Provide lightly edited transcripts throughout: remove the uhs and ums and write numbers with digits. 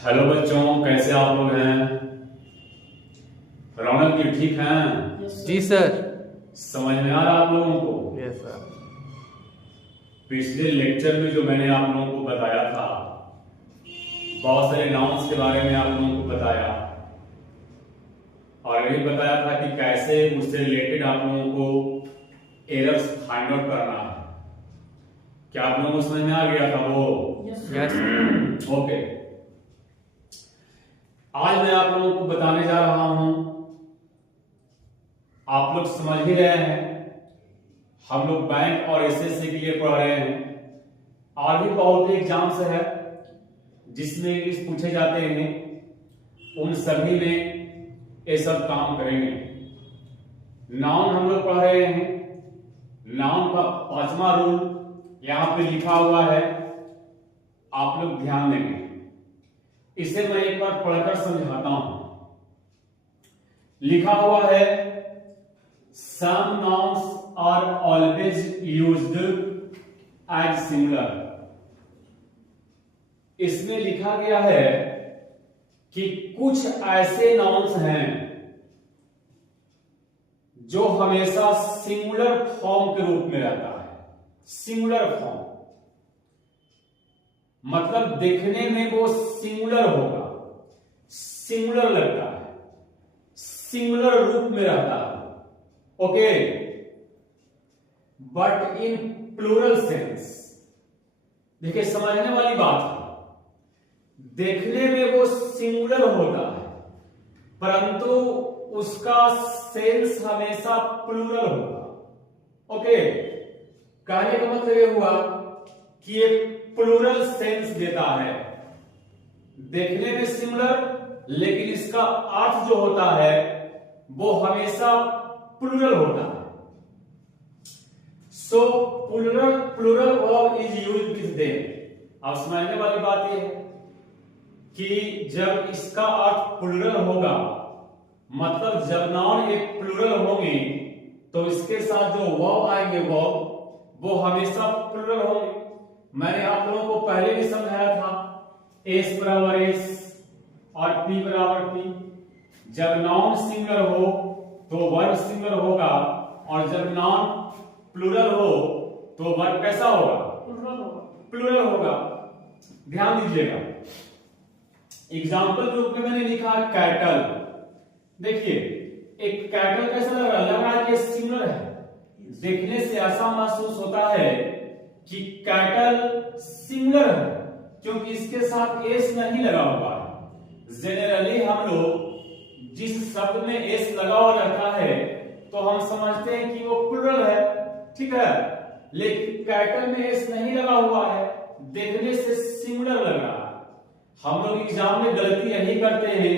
Hello बच्चों, कैसे आप लोग हैं? रौनक जी ठीक हैं? जी सर। समझ में आ रहा आप लोगों को? Yes sir. पिछले लेक्चर में जो मैंने आप लोगों को बताया था, बहुत सारे नाउन्स के बारे में आप लोगों को बताया और यही बताया था कि कैसे उससे रिलेटेड आप लोगों को एरर्स फाइंड आउट करना है। क्या आप लोगों को समझ में आ गया था वो? यस। ओके। आज मैं आप लोगों को बताने जा रहा हूं, आप लोग समझ ही रहे हैं, हम लोग बैंक और एसएससी के लिए पढ़ रहे हैं। और भी बहुत एग्जाम्स है जिसमें इंग्लिश पूछे जाते हैं, उन सभी में ये सब काम करेंगे। नाउन हम लोग पढ़ रहे हैं। नाउन का 5वां रूल यहां पे लिखा हुआ है, आप लोग ध्यान देंगे। इसे मैं एक बार पढ़कर समझाता हूं। लिखा हुआ है, some nouns are always used as singular। इसमें लिखा गया है कि कुछ ऐसे नाउन्स हैं जो हमेशा सिंगुलर फॉर्म के रूप में रहता है। सिंगुलर फॉर्म मतलब देखने में वो सिंगुलर होगा, सिंगुलर लगता है, सिंगुलर रूप में रहता है। Okay, but in plural sense, देखिए समझने वाली बात है, देखने में वो सिंगुलर होता है परंतु उसका सेंस हमेशा प्लूरल होगा। ओके, कहने का मतलब ये हुआ कि ये प्लूरल सेंस देता है, देखने में सिंगुलर लेकिन इसका अर्थ जो होता है वो हमेशा प्लूरल होता है। So plural verb is used with them. अब समझने वाली बात यह है कि जब इसका अर्थ प्लूरल होगा, मतलब जब नाउन एक प्लूरल होंगे तो इसके साथ जो वर्ब आएंगे वो हमेशा प्लूरल होंगे। मैंने आप लोगों को पहले भी समझाया था, एस बराबर एस और पी बराबर पी। जब नाउन सिंगुलर हो तो वर्ब सिंगुलर होगा और जब नाउन प्लूरल हो तो वर्ब कैसा होगा? प्लूरल होगा। ध्यान दीजिएगा, एग्जाम्पल के रूप में मैंने लिखा कैटल। देखिए एक कैटल कैसा लग रहा है कि सिंगुलर है, देखने से ऐसा महसूस होता है कि कैटल सिंगुलर है क्योंकि इसके साथ एस नहीं लगा हुआ है। जनरली हम लोग जिस शब्द में एस लगा हुआ रहता है तो हम समझते हैं कि वो प्लूरल है, ठीक है, लेकिन कैटल में एस नहीं लगा हुआ है, देखने से सिंगुलर लग रहा है। हम लोग एग्जाम में गलती यही करते हैं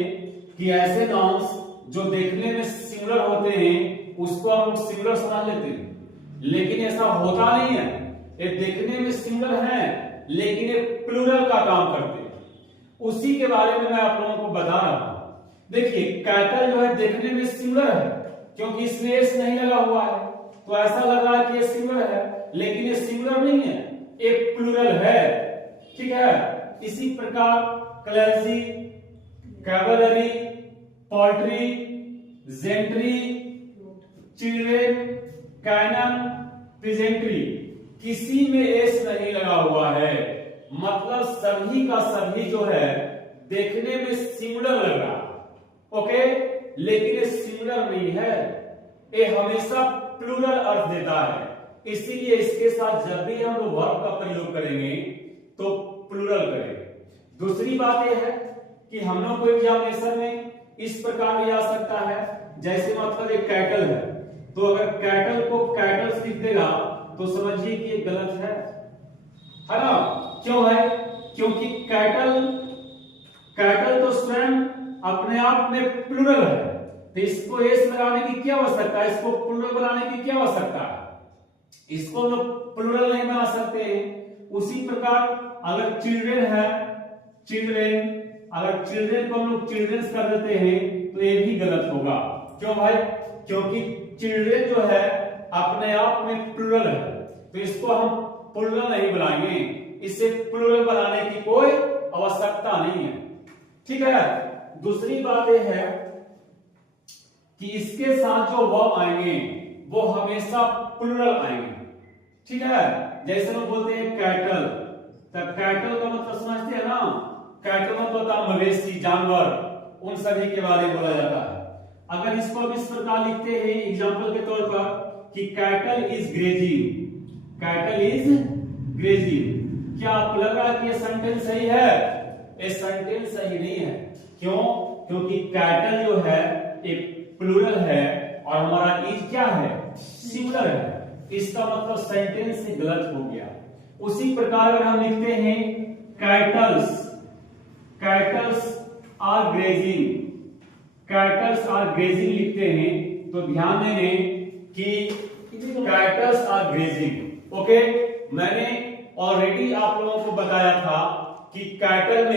कि ऐसे नाउन्स जो देखने में सिंगुलर होते हैं उसको हम लोग सिंगुलर समझ लेते हैं, लेकिन ऐसा होता नहीं है। ये देखने में सिंगुलर है लेकिन ये प्लूरल का काम करते हैं। उसी के बारे में मैं आप लोगों को बता रहा हूं। देखिए कैटल जो है देखने में सिंगुलर है क्योंकि इसमें एस नहीं लगा हुआ है, तो ऐसा लग रहा है कि ये सिंगुलर है, लेकिन ये सिंगुलर नहीं है, एक प्लूरल है, ठीक है। इसी प्रकार clergy, cavalry, poultry, gentry, children, cannon, peasantry, किसी में एस नहीं लगा हुआ है, मतलब सभी का सभी जो है देखने में सिंगुलर लग रहा है। ओके, लेकिन ये सिंगुलर नहीं है, ये हमेशा प्लूरल अर्थ देता है, इसीलिए इसके साथ जब भी हम लोग वर्ब का प्रयोग करेंगे तो प्लूरल करेंगे। दूसरी बात यह है कि हम लोग को एग्जामिनेशन में इस प्रकार भी आ सकता है, जैसे मतलब एक कैटल है तो अगर कैटल को कैटल लिख देगा तो समझिए कि ये गलत है ना? क्यों है? क्योंकि कैटल तो स्वयं अपने आप में प्लूरल है, तो इसको एस लगाने की क्या आवश्यकता है, इसको प्लूरल बनाने की क्या आवश्यकता है? इसको हम लोग प्लूरल नहीं बना सकते हैं। उसी प्रकार अगर चिल्ड्रेन है, चिल्ड्रेन, अगर चिल्ड्रेन को हम लोग चिल्ड्रेन्स कर देते हैं तो ये भी गलत होगा। क्यों भाई? क्योंकि चिल्ड्रेन जो है अपने आप में प्लूरल है, तो इसको हम प्लूरल नहीं बनाएंगे, इसे प्लूरल बनाने की कोई आवश्यकता नहीं है। ठीक है। दूसरी बात यह है कि इसके साथ जो वर्ब आएंगे वो हमेशा प्लूरल आएंगे, ठीक है। जैसे लोग बोलते हैं कैटल, तो कैटल का मतलब समझते हैं ना, कैटल मतलब होता है मवेशी, जानवर, उन सभी के बारे में बोला जाता है। अगर इसको हम इस प्रकार लिखते हैं एग्जांपल के तौर पर कि cattle is grazing, cattle is grazing, क्या आपको लग रहा है कि ये सेंटेंस सही है? ये सेंटेंस सही नहीं है। क्यों? क्योंकि कैटल जो है एक प्लूरल है और हमारा इज क्या है? सिंगुलर है। इसका मतलब सेंटेंस से गलत हो गया। उसी प्रकार अगर हम लिखते हैं cattles, cattles are grazing, cattles are grazing लिखते हैं तो ध्यान देंगे कि कैटल्स आर ग्रेजिंग। ओके, मैंने ऑलरेडी आप लोगों को बताया था कि कैटल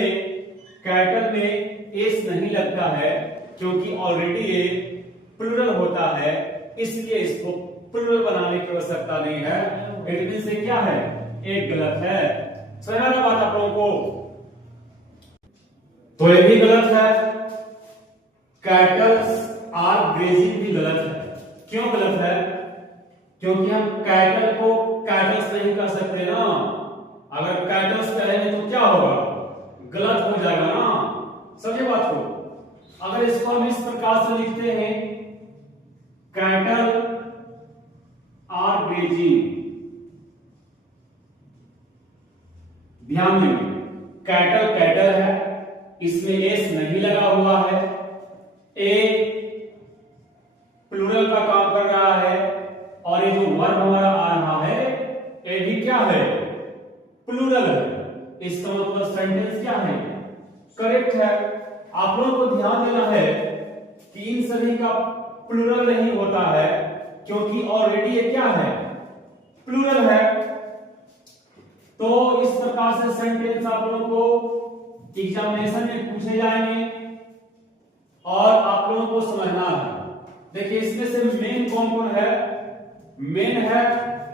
में एस नहीं लगता है क्योंकि ऑलरेडी ये प्लूरल होता है, इसलिए इसको प्लूरल बनाने की आवश्यकता नहीं है। इट मींस ये क्या है? एक गलत है। समझ आ रहा बात आप लोगों को? तो ये भी गलत है, कैटल्स आर ग्रेजिंग भी गलत है। क्यों गलत है? क्योंकि हम कैटल को कैटल्स नहीं कर सकते ना। अगर कैटल्स कहेंगे तो क्या होगा? गलत हो जाएगा ना। समझे बात को? अगर इसको हम इस प्रकार से लिखते हैं कैटल आर ग्रेजिंग, ध्यान देंगे कैटल कैटल है, इसमें एस नहीं लगा हुआ है, ए प्लूरल का काम कर रहा है और ये जो वर्ब हमारा आ रहा है ये भी क्या है? प्लूरल है। इसका मतलब सेंटेंस क्या है? करेक्ट है। आप लोगों को ध्यान देना है कि इन सभी का प्लूरल नहीं होता है क्योंकि ऑलरेडी ये क्या है? प्लूरल है। तो इस प्रकार से सेंटेंस आप लोगों को एग्जामिनेशन में पूछे जाएंगे और आप लोगों को समझना है। देखिए इसमें से मेन कौन कौन है? मेन है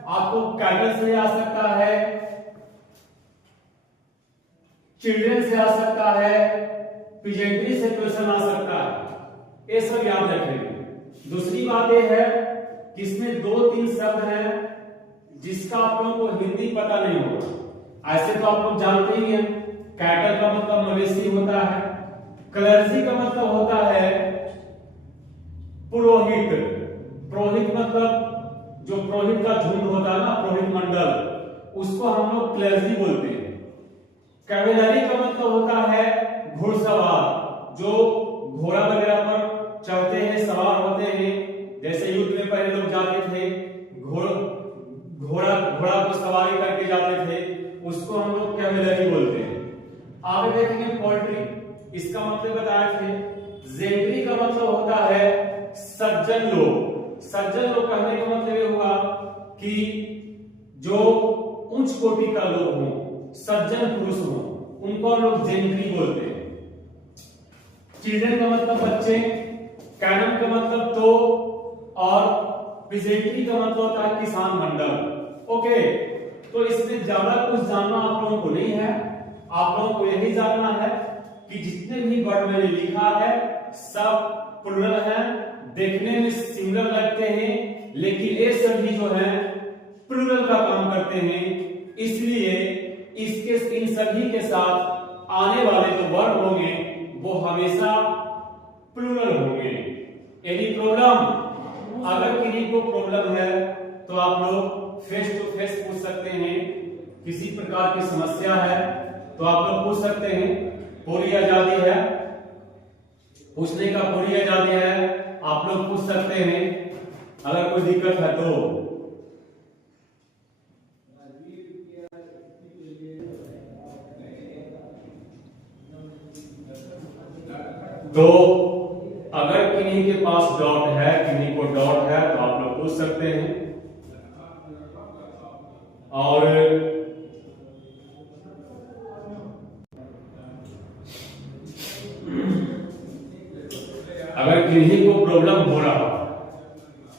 आपको कैटल से आ सकता है, चिल्ड्रन से आ सकता है, पिजेंट्री से क्वेश्चन आ सकता है, ये सब याद रखेंगे। दूसरी बात यह है कि इसमें 2-3 शब्द हैं जिसका आप लोगों को हिंदी पता नहीं होगा। ऐसे तो आप लोग जानते ही हैं, कैटल का मतलब मवेशी होता है, क्लर्जी का मतलब होता है पुरोहित, पुरोहित मतलब जो पुरोहित का झुंड होता है ना, पुरोहित मंडल, उसको हम लोग क्लर्जी बोलते हैं। कैवेलरी का मतलब होता है घुड़सवार, जो घोड़ा वगैरह पर चढ़ते हैं, सवार होते हैं। जैसे युद्ध में पहले लोग जाते थे, घोड़ा को सवारी करके जाते थे, उसको हम लोग कैवेलरी बोलते हैं। आगे देखेंगे पोल्ट्री, इसका मतलब बताए थे। जेंट्री का मतलब होता है सज्जन लोग। सज्जन लोग कहने का मतलब ये हुआ कि जो उच्च कोटि का लोग हो, सज्जन पुरुष हो, उनको लोग जेंट्री बोलते हैं। चिल्ड्रन का मतलब बच्चे, कैनन का मतलब तो, और पिजेंट्री का मतलब होता है किसान मंडल। ओके, तो इसमें ज्यादा कुछ जानना आप लोगों को नहीं है। आप लोगों को यही जानना है कि जितने भी वर्ड मैंने लिखा है सब प्लूरल हैं, देखने में सिंगुलर लगते हैं, लेकिन ये सभी जो है प्लूरल का काम करते हैं। इसलिए इसके इन सभी के साथ आने वाले जो वर्ड होंगे वो हमेशा प्लूरल होंगे। Any problem? अगर किसी को प्रॉब्लम है तो आप लोग फेस टू फेस पूछ सकते हैं। किसी प्रकार की समस्या है तो आप लोग पूछ सकते हैं, पूरी आजादी है, पूछने का पूरी आजादी है, आप लोग पूछ सकते हैं अगर कोई दिक्कत है तो। तो अगर किन्हीं के पास डॉट है, किन्हीं को डॉट है तो आप लोग पूछ सकते हैं। और अगर किन्हीं को प्रॉब्लम हो रहा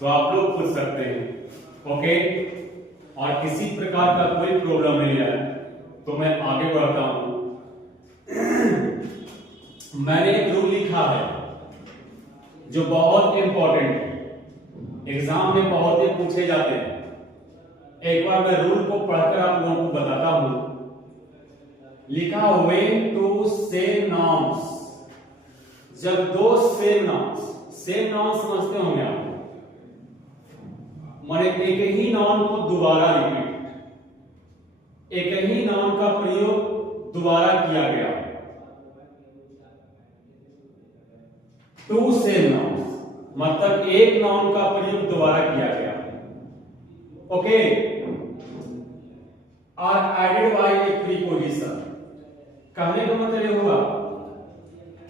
तो आप लोग पूछ सकते हैं। ओके, और किसी प्रकार का कोई प्रॉब्लम नहीं है तो मैं आगे बढ़ता हूं। मैंने एक रूल लिखा है जो बहुत इंपॉर्टेंट है, एग्जाम में बहुत ही पूछे जाते हैं। एक बार मैं रूल को पढ़कर आप लोगों को बताता हूं। लिखा when टू सेम नाउन्स, जब दो सेम नाउन समझते होंगे आप, माने एक ही नाउन को दोबारा रिपीट, एक ही नाउन का प्रयोग दोबारा किया गया। टू सेम नाउन्स मतलब एक नाउन का प्रयोग दोबारा किया गया। Okay, are added by a preposition. कहने का मतलब ये हुआ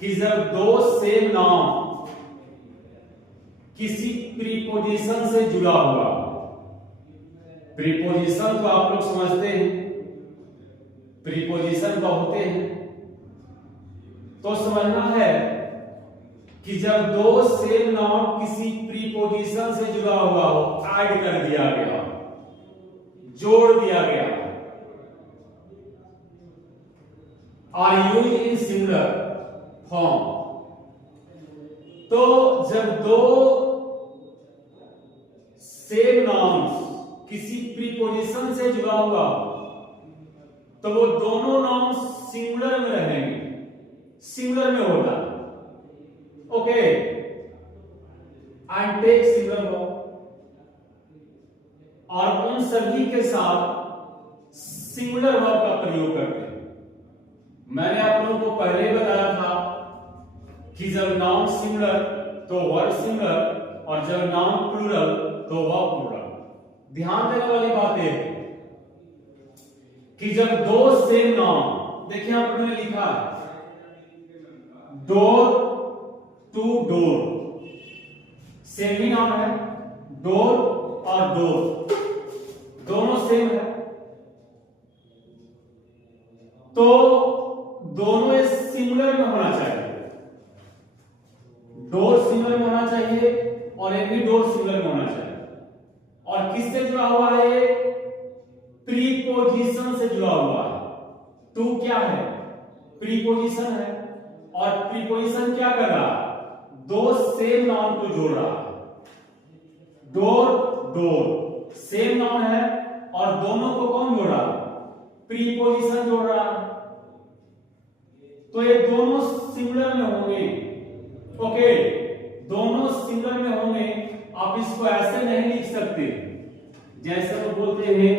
कि जब दो सेम नाउन किसी प्रीपोजिशन से जुड़ा हुआ, प्रीपोजिशन तो आप लोग समझते हैं, प्रीपोजिशन तो होते हैं, तो समझना है कि जब दो सेम नाउन किसी प्रीपोजिशन से जुड़ा हुआ हो, ऐड कर दिया गया, जोड़ दिया गया, are used in singular form. तो जब दो सेम नाउन्स किसी प्रीपोजिशन से जुड़ा हुआ तो वो दोनों नाउन सिंगुलर में रहेंगे, सिंगुलर में होगा। Okay, and take singular verb, और उन सभी के साथ सिंगुलर वर्ब का प्रयोग करते हैं। मैंने आप लोगों को पहले बताया था कि जब नाउन सिंगुलर तो वर्ब सिंगुलर, और जब नाउन प्लूरल तो वर्ब प्लूरल। ध्यान देने वाली बात है कि जब दो सेम नाउन, देखिए आप लोगों ने लिखा है डोर टू डोर, सेम ही नाउन है, डोर और डोर दोनों सेम है, तो दोनों सिंगुलर में होना चाहिए। डोर सिंगुलर में होना चाहिए और एक भी डोर सिंगुलर में होना चाहिए। और किससे जुड़ा हुआ है ये? प्रीपोजिशन से जुड़ा हुआ है। टू क्या है? प्रीपोजिशन है, और प्रीपोजिशन क्या कर रहा है? दो सेम नाउन को जोड़ रहा है। डोर डोर सेम नाउन है और दोनों को कौन जोड़ रहा है? प्रीपोजिशन जोड़ रहा है, तो ये दोनों सिंगुलर में होंगे। ओके, दोनों सिंगुलर में होंगे। आप इसको ऐसे नहीं लिख सकते जैसे वो बोलते हैं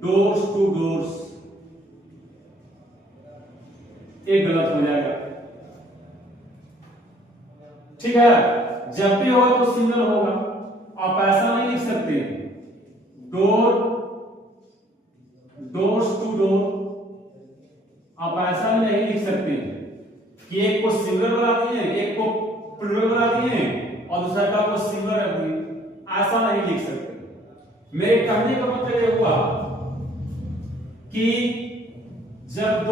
डोर्स टू डोर्स, ये गलत हो जाएगा। ठीक है, जब भी होगा तो सिंगुलर होगा। आप ऐसा नहीं लिख सकते डोर डोर्स टू डोर, आप ऐसा नहीं लिख सकते कि एक को सिंगुलर बना दिए, एक को प्लूरल बना दिए और दूसरा का को सिंगुलर रख दिए, ऐसा नहीं लिख सकते। मेरे कहने का मतलब ये हुआ कि जब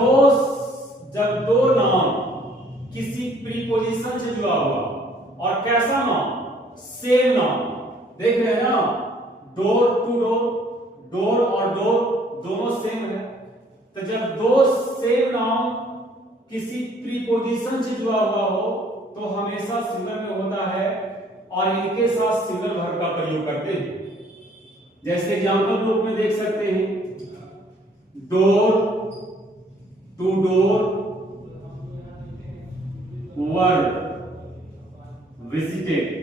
दो नाउन किसी प्रीपोजिशन से जुड़ा हुआ, और कैसा नाउन? Same noun. देख रहे हैं ना, डोर टू डोर, डोर और डोर दोनों सेम है। तो जब दो सेम नाउन किसी प्रीपोजिशन से जुड़ा हुआ हो तो हमेशा सिंगुलर में होता है, और इनके साथ सिंगुलर वर्ब का प्रयोग करते हैं। जैसे एग्जांपल रूप में देख सकते हैं door to door were visited.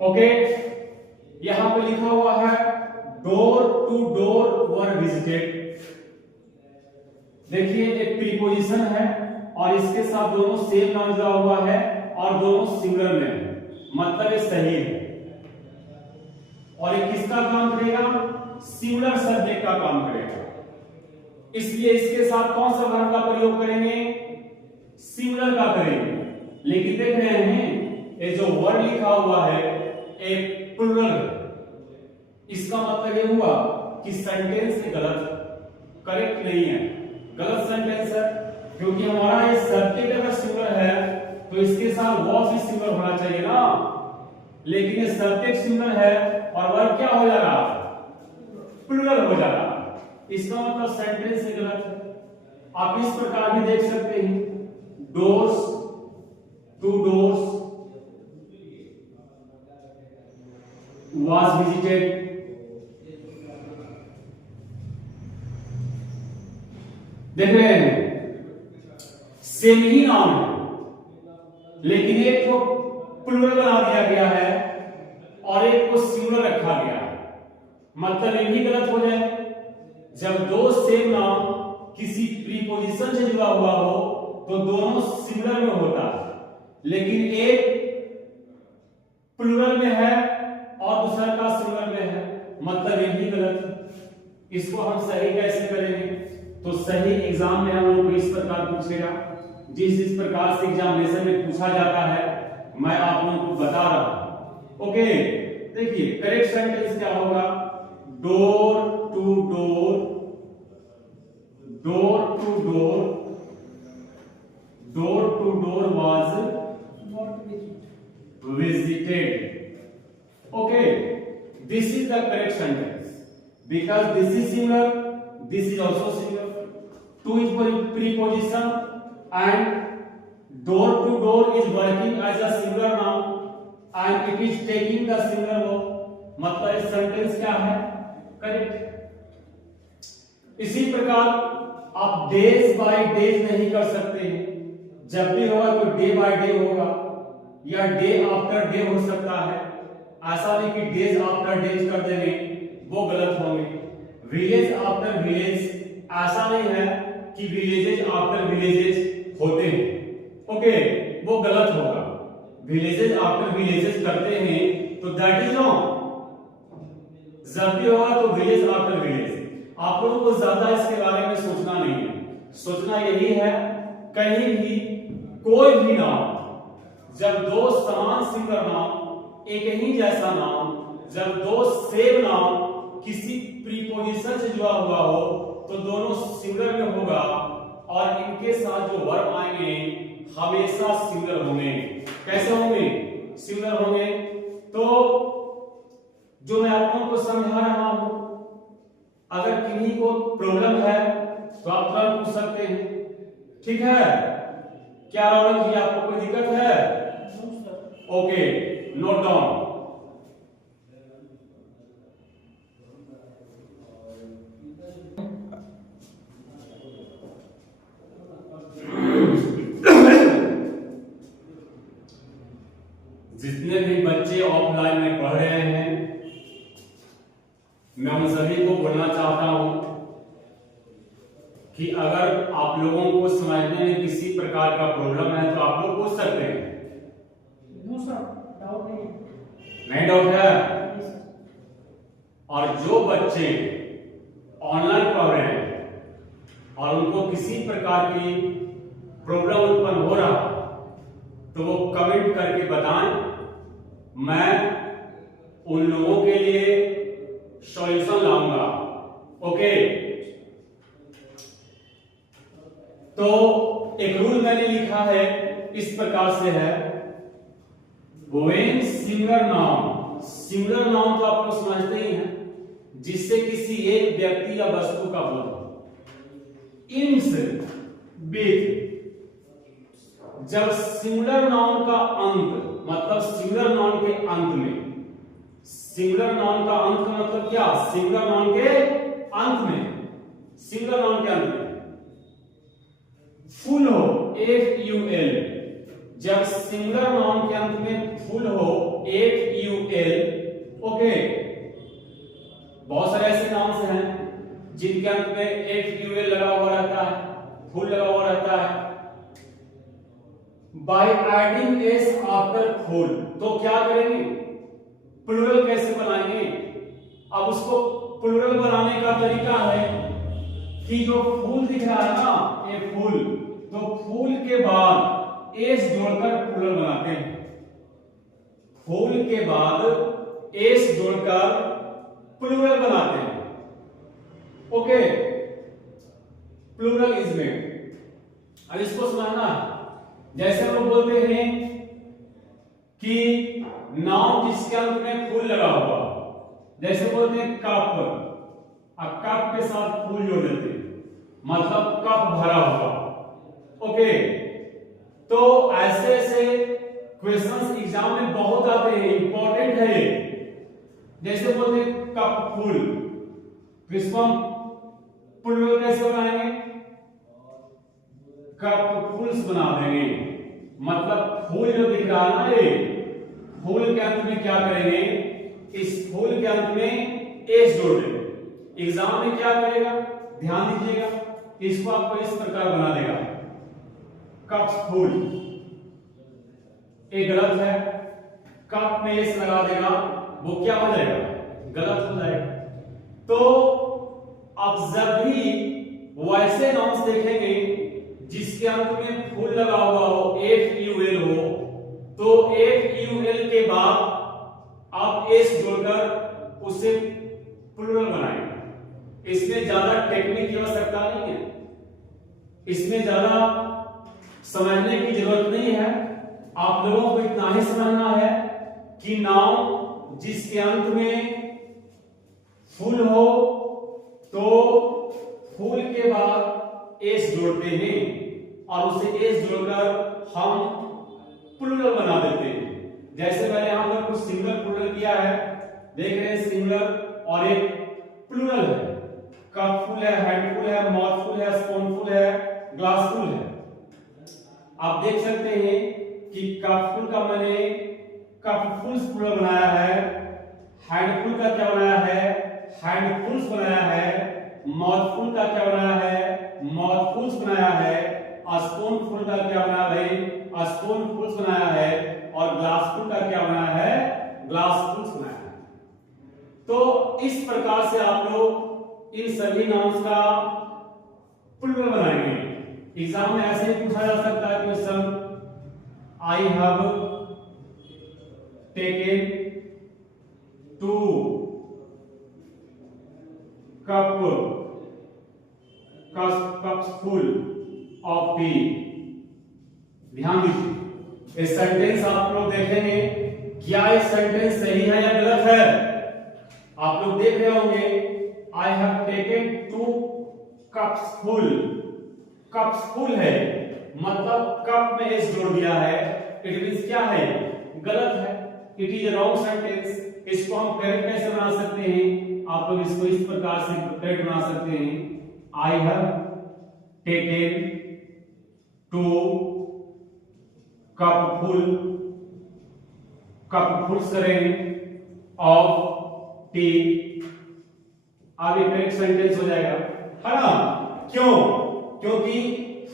Okay, यहां पे लिखा हुआ है door to door were visited. देखिए एक प्रीपोजिशन है और इसके साथ दोनों सेम नाउन जुड़ा हुआ है और दोनों सिंगुलर में है, मतलब ये सही है। और ये किसका काम करेगा? सिंगुलर सब्जेक्ट का काम करेगा। इसलिए इसके साथ कौन सा वर्ब का प्रयोग करेंगे? सिंगुलर का करेंगे। लेकिन देख रहे हैं ये जो वर्ड लिखा हुआ है एक प्लूरल, इसका मतलब ये हुआ कि सेंटेंस गलत, करेक्ट नहीं है, गलत सेंटेंस है। क्योंकि हमारा ये सब्जेक्ट अगर सिंगुलर है तो इसके साथ वर्ब भी सिंगुलर होना चाहिए ना, लेकिन ये सब्जेक्ट सिंगुलर है और वर्ब क्या हो जाएगा? प्लूरल हो जाएगा। इसका मतलब सेंटेंस गलत है। आप इस प्रकार भी देख सकते हैं, doors, to doors was visited, देख रहे हैं सेम ही नाम है लेकिन एक को प्लूरल बना दिया गया है और एक को सिंगुलर रखा गया है। मतलब ये भी गलत हो जाए जब दो सेम नाम किसी प्रीपोजिशन से जुड़ा हुआ हो तो दोनों सिंगुलर में होता है, लेकिन एक प्लूरल में है और दूसरा का सिंगुलर में है, मतलब ये भी गलत। इसको हम सही कैसे करेंगे? तो सही एग्जाम में हम लोग को इस प्रकार पूछेगा, जिस प्रकार से एग्जामिनेशन में पूछा जाता है मैं आप लोगों को बता रहा हूं। ओके, देखिए करेक्ट सेंटेंस क्या होगा? Door to door, door to door, door to door was visited. Okay, this is the correct sentence because this is singular, this is also singular. To is preposition and door to door is working as a singular noun and it is taking the singular verb. मतलब इस sentence क्या है? Correct. इसी प्रकार आप days by days नहीं कर सकते हैं, जब भी होगा तो डे बाय डे होगा या डे आफ्टर डे हो सकता है। ऐसा नहीं कि डेज आफ्टर डेज कर देंगे, वो गलत होंगे। विलेज आफ्टर विलेज ऐसा नहीं है कि विलेजेस आफ्टर विलेजेस होते हैं। ओके, वो गलत होगा। विलेजेस आफ्टर विलेजेस करते हैं तो दैट इज रॉन्ग। जब भी होगा तो विलेज आफ्टर विलेज। आप लोगों को ज्यादा इसके बारे में सोचना नहीं है, सोचना यही है कहीं भी कोई भी नाम जब दो समान सिंगुलर नाम, एक ही जैसा नाम, जब दो सेम नाम किसी प्रीपोजिशन से जुड़ा हुआ हो तो दोनों सिंगुलर में होगा और इनके साथ जो वर्ब आएंगे हमेशा सिंगुलर होंगे। कैसे होंगे? सिंगुलर होंगे। तो जो मैं आप लोगों को समझा रहा हूं, अगर किन्हीं को प्रॉब्लम है तो आप तुरंत पूछ सकते हैं। ठीक है? क्या प्रॉब्लम जी? आपको कोई दिक्कत है? Okay, note down. जितने भी बच्चे ऑफलाइन में पढ़ रहे हैं मैं उन सभी को बोलना चाहता हूं कि अगर आप लोगों को समझने में किसी प्रकार का प्रॉब्लम है तो आप लोग पूछ सकते हैं। डाउट नहीं डाउट है? और जो बच्चे ऑनलाइन पढ़ रहे हैं और उनको किसी प्रकार की प्रॉब्लम उत्पन्न हो रहा तो वो कमेंट करके बताएं, मैं उन लोगों के लिए सॉल्यूशन लाऊंगा। ओके, तो एक रूल मैंने लिखा है, इस प्रकार से है, when singular noun, singular noun तो आप लोग समझते ही हैं, जिससे किसी एक व्यक्ति या वस्तु का बोध इंस विथ, जब सिंगुलर नाउन का अंत, मतलब सिंगुलर नाउन के अंत में, सिंगुलर नाउन का अंत का मतलब क्या? सिंगुलर नाउन के अंत में, सिंगुलर नाउन के अंत में फुल हो, FUL, जब सिंगुलर नाउन के अंत में फुल हो, FUL, ओके। बहुत सारे ऐसे नाउन्स हैं जिनके अंत में FUL लगा हुआ रहता है, फुल लगा हुआ रहता है। By adding S after full, तो क्या करेंगे? प्लूरल कैसे बनाएंगे? अब उसको प्लूरल बनाने का तरीका है कि जो फूल दिख रहा है ना, ये फूल, तो फूल के बाद एस जोड़कर प्लूरल बनाते हैं। फूल के बाद एस जोड़कर प्लूरल बनाते हैं। Okay, plural is made. अब इसको समझना, जैसे हम लोग बोलते हैं कि नाउन जिसके अंत में फूल लगा हुआ, जैसे बोलते हैं कप, अब कप के साथ फूल जोड़ देते हैं, मतलब कप भरा हुआ। ओके, तो ऐसे ऐसे क्वेश्चंस एग्जाम में बहुत आते हैं, इंपॉर्टेंट है ये। जैसे बोलते हैं कप फुल, तो इसको हम प्लूरल कैसे बनाएंगे? कप फुल्स बना देंगे। मतलब फूल जो दिख रहा है ना, ये फूल के अंत में क्या करेंगे? इस फूल के अंत में एस जोड़ देंगे। एग्जाम में क्या करेगा? ध्यान दीजिएगा, इसको आपको इस प्रकार बना देगा कप फुल। ये गलत है, कप में एस लगा देगा, वो क्या हो जाएगा? गलत हो जाएगा। तो अब जब भी वैसे नाउन्स देखेंगे जिसके अंत में फुल लगा हुआ हो, एफ यू एल हो, तो एफ यू एल के बाद आप एस जोड़कर उसे प्लूरल बनाएंगे। इसमें ज्यादा टेक्निक की आवश्यकता नहीं है, इसमें ज्यादा समझने की जरूरत नहीं है। आप लोगों को इतना ही समझना है कि नाउन जिसके अंत में फुल हो तो फुल के बाद एस जोड़ते हैं और उसे एस जोड़कर हम प्लूरल बना देते हैं। जैसे मैंने यहां पर कुछ सिंगुलर प्लूरल किया है, देख रहे हैं, सिंगुलर और एक प्लूरल है। कप फुल है, हैंडफुल है, माउथफुल है, स्पूनफुल है, ग्लासफुल है। आप देख सकते हैं कि कपफुल का मैंने कपफुल्स प्लूरल बनाया है, हैंडफुल का क्या बनाया है? हैंडफुल्स बनाया है, माउथफुल का क्या बनाया है? माउथफुल्स बनाया है, स्पूनफुल का क्या बनाया भाई? स्पूनफुल्स बनाया है, और ग्लासफुल का क्या बनाया है? ग्लासफुल्स बनाया है। तो इस प्रकार से आप लोग इन सभी नाउन्स का प्लूरल बनाएंगे। एग्जाम में ऐसे ही पूछा जा सकता है question, I have taken 2 cups full of tea। ध्यान दीजिए, ये सेंटेंस आप लोग देखेंगे, क्या ये सेंटेंस सही है या गलत है? आप लोग देख रहे होंगे, I have taken 2 cups full। Cups full है, मतलब कप में एस जोड़ दिया है, इट मींस क्या है? गलत है, it is a wrong sentence. इसको हम करेक्ट कैसे बना सकते हैं? आप लोग इसको इस प्रकार से करेक्ट बना सकते हैं, I have taken 2 cup full करेंगे ऑफ टी। अब ये करेक्ट सेंटेंस हो जाएगा, है ना? क्यों? क्योंकि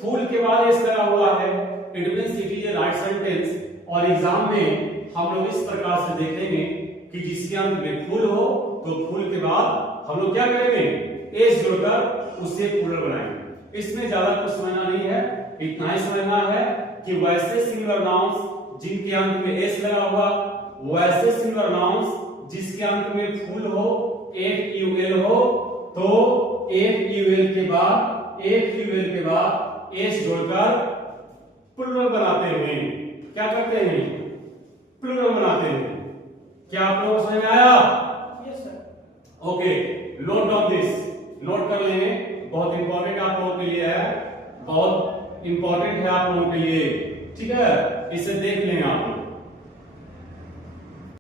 फुल के बाद एस लगा हुआ है, it means it is a right sentence. और एग्जाम में हम लोग इस प्रकार से देखेंगे कि जिसके अंत में फुल हो तो फुल के बाद हम लोग क्या करेंगे? एस जोड़कर उसे प्लूरल बनाएंगे। इसमें ज्यादा कुछ समझना नहीं है, इतना ही समझना है कि वैसे सिंगुलर नाउन्स जिनके अंत में एस लगा हुआ, वैसे सिंगुलर नाउन्स जिसके अंत में फुल हो, एफ यू एल हो, तो एफ यू एल के बाद एस जोड़कर प्लूरल बनाते हैं। क्या करते हैं? प्लूरल बनाते हैं। क्या आप लोगों को समझ में आया? Yes sir. Okay, note down this, note कर लेंगे, बहुत इंपॉर्टेंट आप लोगों के लिए है, बहुत इंपॉर्टेंट है आप लोगों के लिए, ठीक है? इसे देख लें आप।